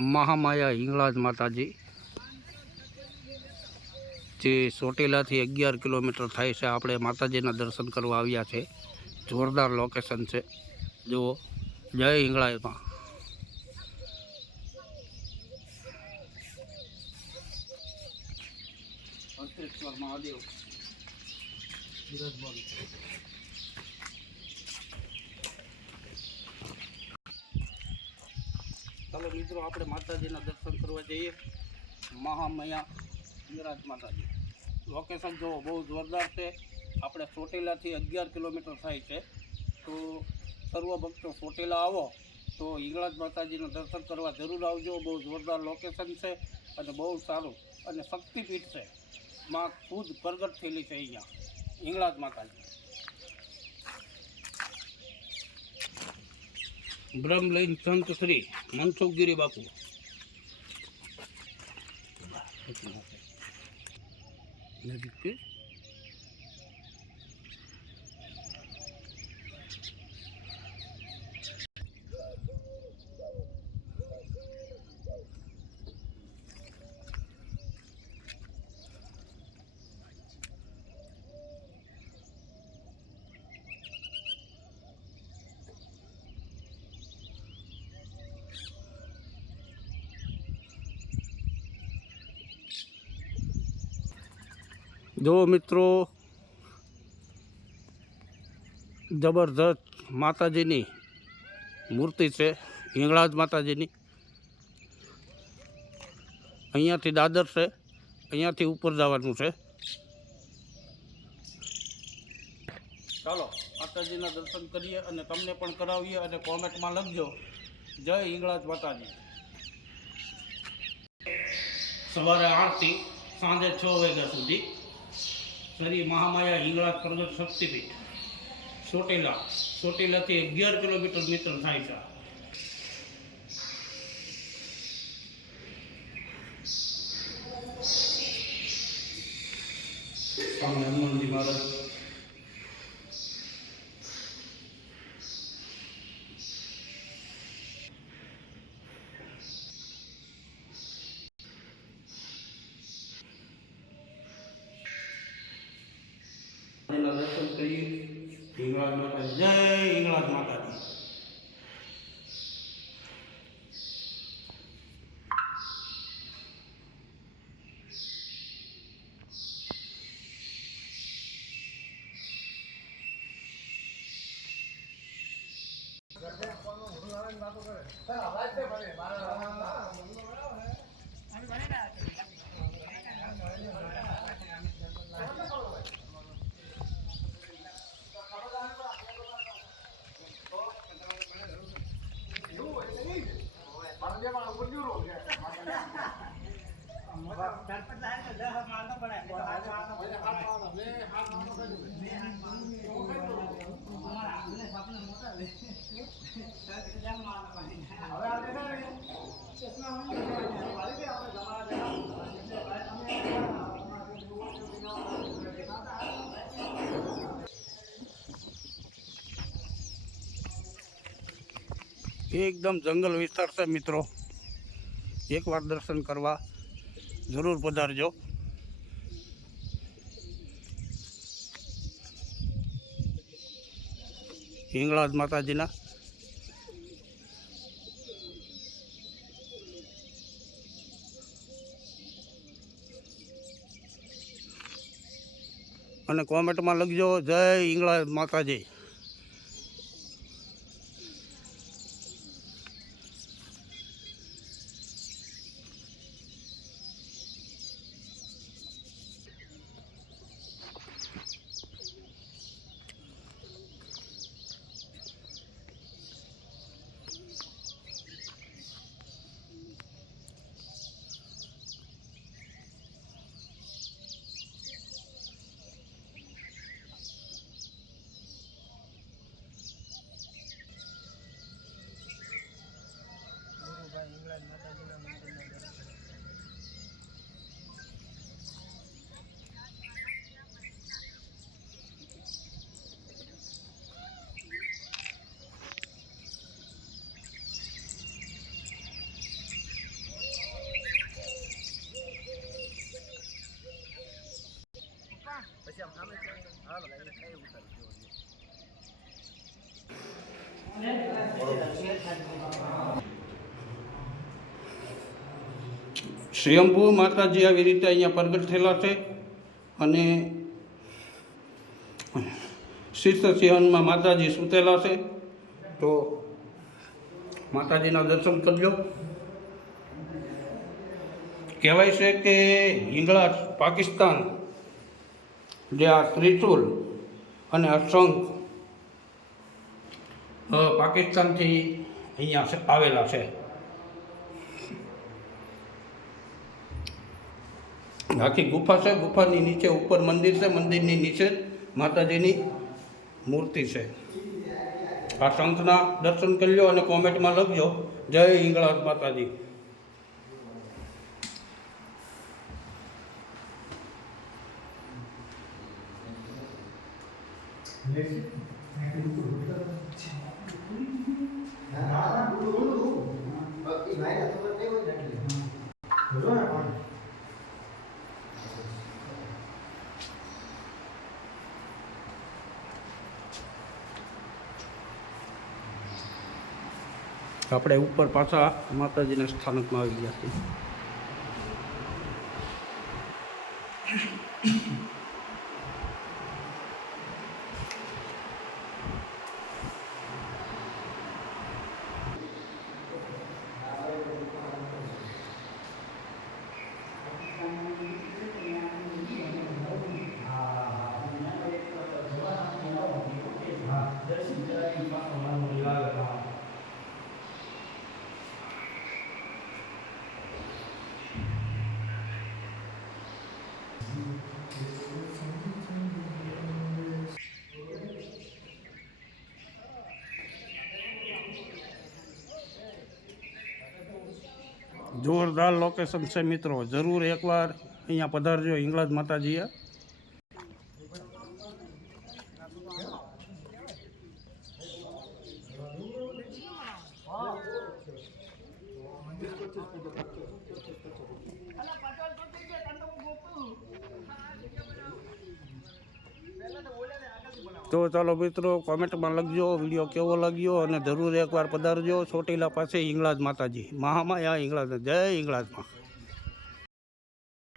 મહામાયા હિંગળાજ માતાજી જે ચોટીલાથી 11 કિલોમીટર થાય છે। આપણે માતાજીના દર્શન કરવા આવ્યા છે। જોરદાર લોકેશન છે, જુઓ। જય હિંગળાજમાં। મહાદેવ ચાલો મિત્રો, આપણે માતાજીના દર્શન કરવા જઈએ। મહામાયા હિંગળાજ માતાજી લોકેશન જો બહુ જોરદાર છે। આપણે ચોટીલાથી 11 કિલોમીટર થાય છે, તો સર્વ ભક્તો ચોટીલા આવો તો હિંગળાજ માતાજીના દર્શન કરવા જરૂર આવજો। બહુ જોરદાર લોકેશન છે અને બહુ સારું અને શક્તિપીઠ છે। માં ખુદ પ્રગટ થયેલી છે અહીંયા હિંગળાજ માતાજી। બ્રહ્મલીન સંત શ્રી મનસુખગીરી બાપુ નજીક જો મિત્રો, જબરદસ્ત માતાજીની મૂર્તિ છે હિંગળાજ માતાજીની। અહીંયાથી દાદર છે, અહીંયાથી ઉપર જવાનું છે। ચાલો માતાજીના દર્શન કરીએ અને તમને પણ કરાવીએ અને કોમેન્ટમાં લખજો જય હિંગળાજ માતાજી। સવારે 8 થી સાંજે 6 વાગ્યા સુધી શ્રી મહામાયા હિંગળાજ પ્રગટ શક્તિપીઠ ચોટીલાથી 11 કિલોમીટર મિત્ર થાય છે। સ્વામી હનુમાનજી મહારાજ દર્શન કરીએ। હિંગળાજ માતાજી, જય હિંગળાજ માતાજી। એકદમ જંગલ વિસ્તાર છે મિત્રો, એકવાર દર્શન કરવા જરૂર પધારજો। હિંગળાજ માતાજીના અને કોમેન્ટમાં લખજો જય હિંગળાજ માતાજી। સ્વયંભૂ માતાજી આવી રીતે અહીંયા પ્રગટ થયેલા છે અને શીર્ષસિંહનમાં માતાજી સૂતેલા છે. તો માતાજીના દર્શન કરજો. કહેવાય છે કે હિંગળાજ પાકિસ્તાન જે આ ત્રિશુલ અને અશંખ પાકિસ્તાનથી અહીંયા આવેલા છે. આખી ગુફા છે. ગુફાની નીચે ઉપર મંદિર છે. મંદિરની નીચે માતાજીની મૂર્તિ છે. આ શંખના દર્શન કરી લો અને કોમેન્ટમાં લખજો જય હિંગળાજ માતાજી. આપણે ઉપર પાછા માતાજીના સ્થાનકમાં આવી ગયા છીએ. જોરદાર લોકેશન છે મિત્રો. જરૂર એકવાર અહીંયા પધારજો હિંગળાજ માતાજીએ. તો ચાલો મિત્રો કોમેન્ટમાં લખજો વિડીયો કેવો લાગ્યો અને જરૂર એકવાર પધારજો ચોટીલા પાસે હિંગળાજ માતાજી મહામાયા હિંગળાજ. જય હિંગળાજમાં.